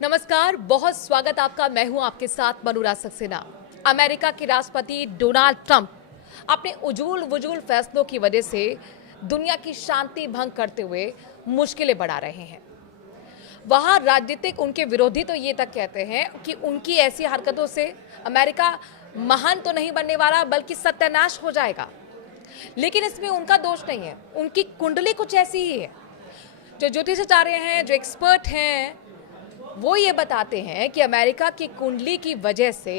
नमस्कार, बहुत स्वागत आपका। मैं हूं आपके साथ मनोराज सक्सेना। अमेरिका के राष्ट्रपति डोनाल्ड ट्रंप अपने उजूल वजूल फैसलों की वजह से दुनिया की शांति भंग करते हुए मुश्किलें बढ़ा रहे हैं। वहां राजनीतिक उनके विरोधी तो ये तक कहते हैं कि उनकी ऐसी हरकतों से अमेरिका महान तो नहीं बनने वाला बल्कि सत्यानाश हो जाएगा। लेकिन इसमें उनका दोष नहीं है, उनकी कुंडली कुछ ऐसी ही है। जो ज्योतिषाचार्य हैं, जो एक्सपर्ट हैं, वो ये बताते हैं कि अमेरिका की कुंडली की वजह से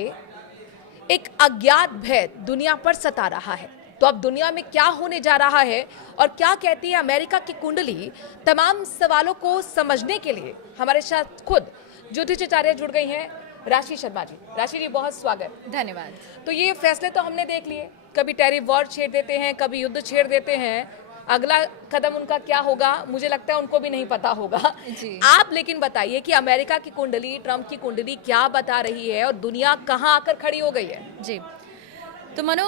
एक अज्ञात भय दुनिया पर सता रहा है। तो अब दुनिया में क्या होने जा रहा है और क्या कहती है अमेरिका की कुंडली, तमाम सवालों को समझने के लिए हमारे साथ खुद ज्योतिषाचार्य जुड़ गई हैं राशि शर्मा जी। राशि जी, बहुत स्वागत। धन्यवाद। तो ये फैसले तो हमने देख लिए, कभी टैरिफ वॉर छेड़ देते हैं, कभी युद्ध छेड़ देते हैं। अगला कदम उनका क्या होगा मुझे लगता है उनको भी नहीं पता होगा जी। आप लेकिन बताइए कि अमेरिका की कुंडली, ट्रंप की कुंडली क्या बता रही है और दुनिया कहां आकर खड़ी हो गई है। जी, तो मनो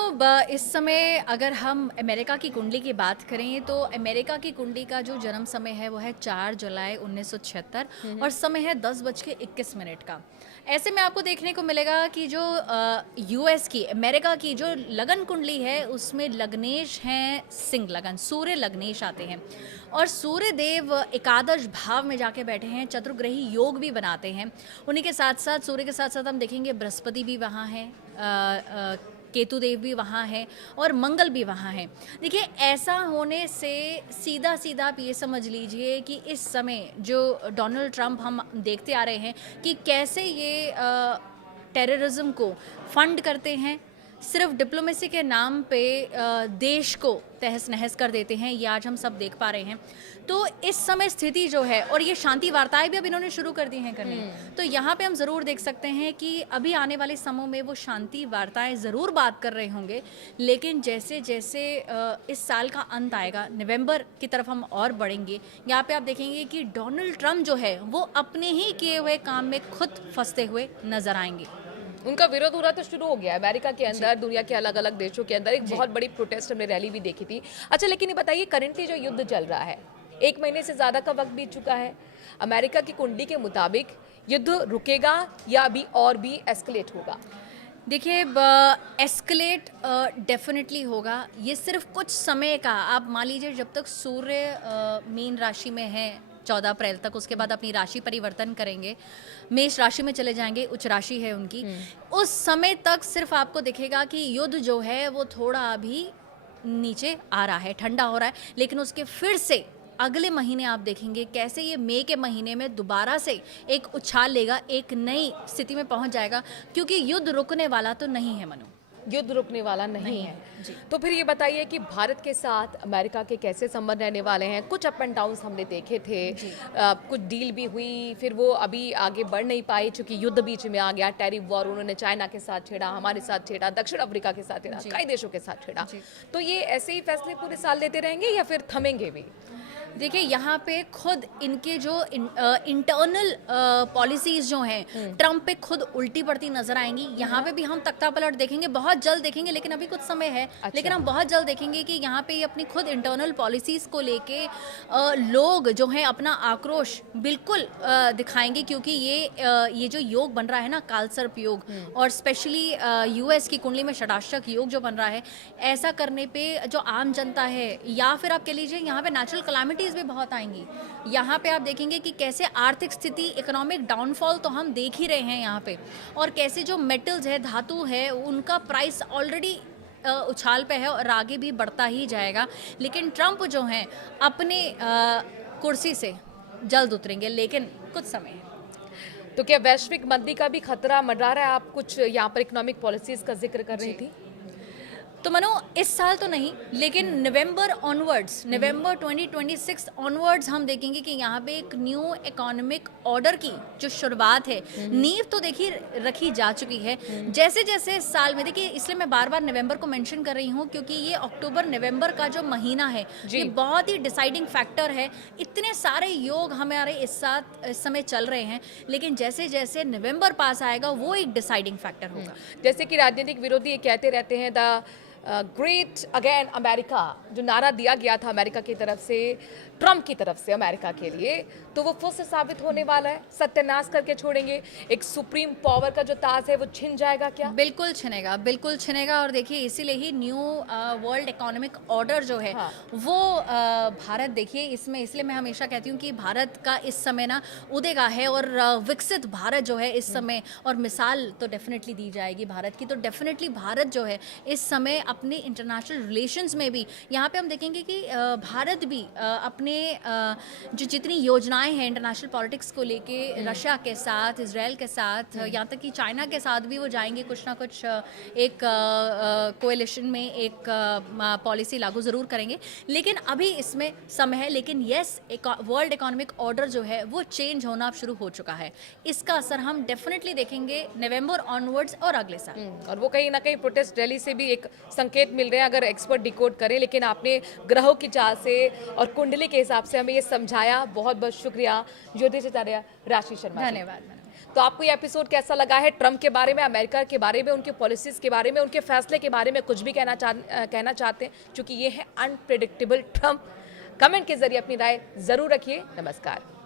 इस समय अगर हम अमेरिका की कुंडली की बात करें तो अमेरिका की कुंडली का जो जन्म समय है वो है 4 जुलाई 1976 और समय है 10:21 का। ऐसे में आपको देखने को मिलेगा कि जो यूएस की, अमेरिका की जो लगन कुंडली है उसमें लग्नेश हैं, सिंह लगन, सूर्य लग्नेश आते हैं और सूर्य देव एकादश भाव में जाके बैठे हैं, चतुर्ग्रही योग भी बनाते हैं। उन्हीं के साथ साथ सूर्य के साथ साथ हम देखेंगे बृहस्पति भी वहाँ है, केतु देव भी वहाँ है और मंगल भी वहाँ है। देखिए, ऐसा होने से सीधा सीधा आप ये समझ लीजिए कि इस समय जो डोनाल्ड ट्रंप हम देखते आ रहे हैं कि कैसे ये टेररिज्म को फंड करते हैं, सिर्फ डिप्लोमेसी के नाम पे देश को तहस नहस कर देते हैं, ये आज हम सब देख पा रहे हैं। तो इस समय स्थिति जो है, और ये शांति वार्ताएं भी अब इन्होंने शुरू कर दी हैं करनी, तो यहाँ पे हम ज़रूर देख सकते हैं कि अभी आने वाले समय में वो शांति वार्ताएं ज़रूर बात कर रहे होंगे। लेकिन जैसे जैसे इस साल का अंत आएगा, नवंबर की तरफ हम और बढ़ेंगे, यहाँ पे आप देखेंगे कि डोनाल्ड ट्रंप जो है वो अपने ही किए हुए काम में खुद फंसते हुए नजर आएंगे। उनका विरोध हो रहा तो शुरू हो गया है अमेरिका के अंदर, दुनिया के अलग अलग देशों के अंदर। एक बहुत बड़ी प्रोटेस्ट हमने रैली भी देखी थी। अच्छा, लेकिन ये बताइए, करंटली जो युद्ध चल रहा है, 1 महीने से ज्यादा का वक्त बीत चुका है, अमेरिका की कुंडली के मुताबिक युद्ध रुकेगा या अभी और भी एस्केलेट होगा? देखिए, एस्केलेट डेफिनेटली होगा। ये सिर्फ कुछ समय का, आप मान लीजिए जब तक सूर्य मीन राशि में है 14 अप्रैल तक, उसके बाद अपनी राशि परिवर्तन करेंगे, मेष राशि में चले जाएंगे, उच्च राशि है उनकी, उस समय तक सिर्फ आपको दिखेगा कि युद्ध जो है वो थोड़ा अभी नीचे आ रहा है, ठंडा हो रहा है। लेकिन उसके फिर से अगले महीने आप देखेंगे कैसे ये मई के महीने में दोबारा से एक उछाल लेगा, एक नई स्थिति में पहुंच जाएगा, क्योंकि युद्ध रुकने वाला तो नहीं है मनु, युद्ध रुकने वाला नहीं है। तो फिर ये बताइए कि भारत के साथ अमेरिका के कैसे संबंध रहने वाले हैं? कुछ अप एंड डाउन्स हमने देखे थे, कुछ डील भी हुई, फिर वो अभी आगे बढ़ नहीं पाई क्योंकि युद्ध बीच में आ गया, टैरिफ वॉर, उन्होंने चाइना के साथ छेड़ा, हमारे साथ छेड़ा, दक्षिण अफ्रीका के साथ छेड़ा, कई देशों के साथ छेड़ा। तो ये ऐसे ही फैसले पूरे साल लेते रहेंगे या फिर थमेंगे भी? देखिए, यहाँ पे खुद इनके जो इंटरनल पॉलिसीज जो हैं ट्रंप पे खुद उल्टी पड़ती नजर आएंगी। यहाँ पे भी हम तख्ता पलट देखेंगे, बहुत जल्द देखेंगे, लेकिन अभी कुछ समय है। अच्छा। लेकिन हम बहुत जल्द देखेंगे कि यहाँ पे ये अपनी खुद इंटरनल पॉलिसीज को लेके लोग जो हैं अपना आक्रोश बिल्कुल दिखाएंगे, क्योंकि ये जो योग बन रहा है ना, कालसर्प योग, और स्पेशली यूएस की कुंडली में षडाष्टक योग जो बन रहा है, ऐसा करने पे जो आम जनता है, या फिर आप कह लीजिए यहाँ पे नेचुरल कैलामिटीज भी बहुत आएंगी। यहाँ पे आप देखेंगे कि कैसे आर्थिक स्थिति, इकोनॉमिक डाउनफॉल तो हम देख ही रहे हैं यहाँ पे, और कैसे जो मेटल्स है, धातु है, उनका प्राइस ऑलरेडी उछाल पे है और आगे भी बढ़ता ही जाएगा। लेकिन ट्रंप जो हैं अपने कुर्सी से जल्द उतरेंगे, लेकिन कुछ समय है। तो क्या वैश्विक मंदी का भी खतरा मंडरा रहा है? आप कुछ यहाँ पर इकोनॉमिक पॉलिसीज का जिक्र कर रही थी। तो मनो, इस साल तो नहीं, लेकिन नवंबर ऑनवर्ड्स, नवंबर 2026 ऑनवर्ड्स हम देखेंगे कि यहाँ पे एक न्यू इकोनॉमिक ऑर्डर की जो शुरुआत है, नींव तो देखिए रखी जा चुकी है। जैसे जैसे इस साल में, देखिए इसलिए मैं बार बार नवंबर को मेंशन कर रही हूँ, क्योंकि ये अक्टूबर नवंबर का जो महीना है ये बहुत ही डिसाइडिंग फैक्टर है। इतने सारे योग हमारे इस समय चल रहे हैं, लेकिन जैसे जैसे नवंबर पास आएगा वो एक डिसाइडिंग फैक्टर होगा। जैसे कि राजनीतिक विरोधी ये कहते रहते हैं, द ग्रेट अगेन अमेरिका, जो नारा दिया गया था अमेरिका की तरफ से, ट्रम्प की तरफ से अमेरिका के लिए, तो वो फिर से साबित होने वाला है, सत्यानाश करके छोड़ेंगे, एक सुप्रीम पावर का जो ताज है वो छिन जाएगा क्या? बिल्कुल छिनेगा, बिल्कुल छिनेगा। और देखिए इसीलिए ही न्यू वर्ल्ड इकोनॉमिक ऑर्डर जो है हाँ। वो भारत, देखिए इसमें, इसलिए मैं हमेशा कहती हूँ कि भारत का इस समय ना उदेगा है, और विकसित भारत जो है इस समय, और मिसाल तो डेफिनेटली दी जाएगी भारत की, तो डेफिनेटली भारत जो है इस समय अपने इंटरनेशनल रिलेशंस में भी, यहाँ पे हम देखेंगे कि भारत भी अपने जो जितनी योजनाएं हैं इंटरनेशनल पॉलिटिक्स को लेके, रशिया के साथ, इसराइल के साथ, यहाँ तक कि चाइना के साथ भी वो जाएंगे, कुछ ना कुछ एक कोएलिशन में एक पॉलिसी लागू ज़रूर करेंगे। लेकिन अभी इसमें समय है। लेकिन यस, वर्ल्ड इकोनॉमिक ऑर्डर जो है वो चेंज होना अब शुरू हो चुका है। इसका असर हम डेफिनेटली देखेंगे नवंबर ऑनवर्ड्स और अगले साल। और वो कहीं ना कहीं प्रोटेस्ट रैली से भी एक संकेत मिल रहे हैं, अगर एक्सपर्ट डिकोड करें। लेकिन आपने ग्रहों की चाल से और कुंडली के हिसाब से हमें ये समझाया। बहुत बहुत शुक्रिया ज्योतिषाचार्य राशि शर्मा जी। धन्यवाद मैडम। तो आपको ये एपिसोड कैसा लगा है? ट्रम्प के बारे में, अमेरिका के बारे में, उनके पॉलिसीज के बारे में, उनके फैसले के बारे में कुछ भी कहना चाहते हैं, क्योंकि ये है अनप्रेडिक्टेबल ट्रम्प। कमेंट के जरिए अपनी राय जरूर रखिए। नमस्कार।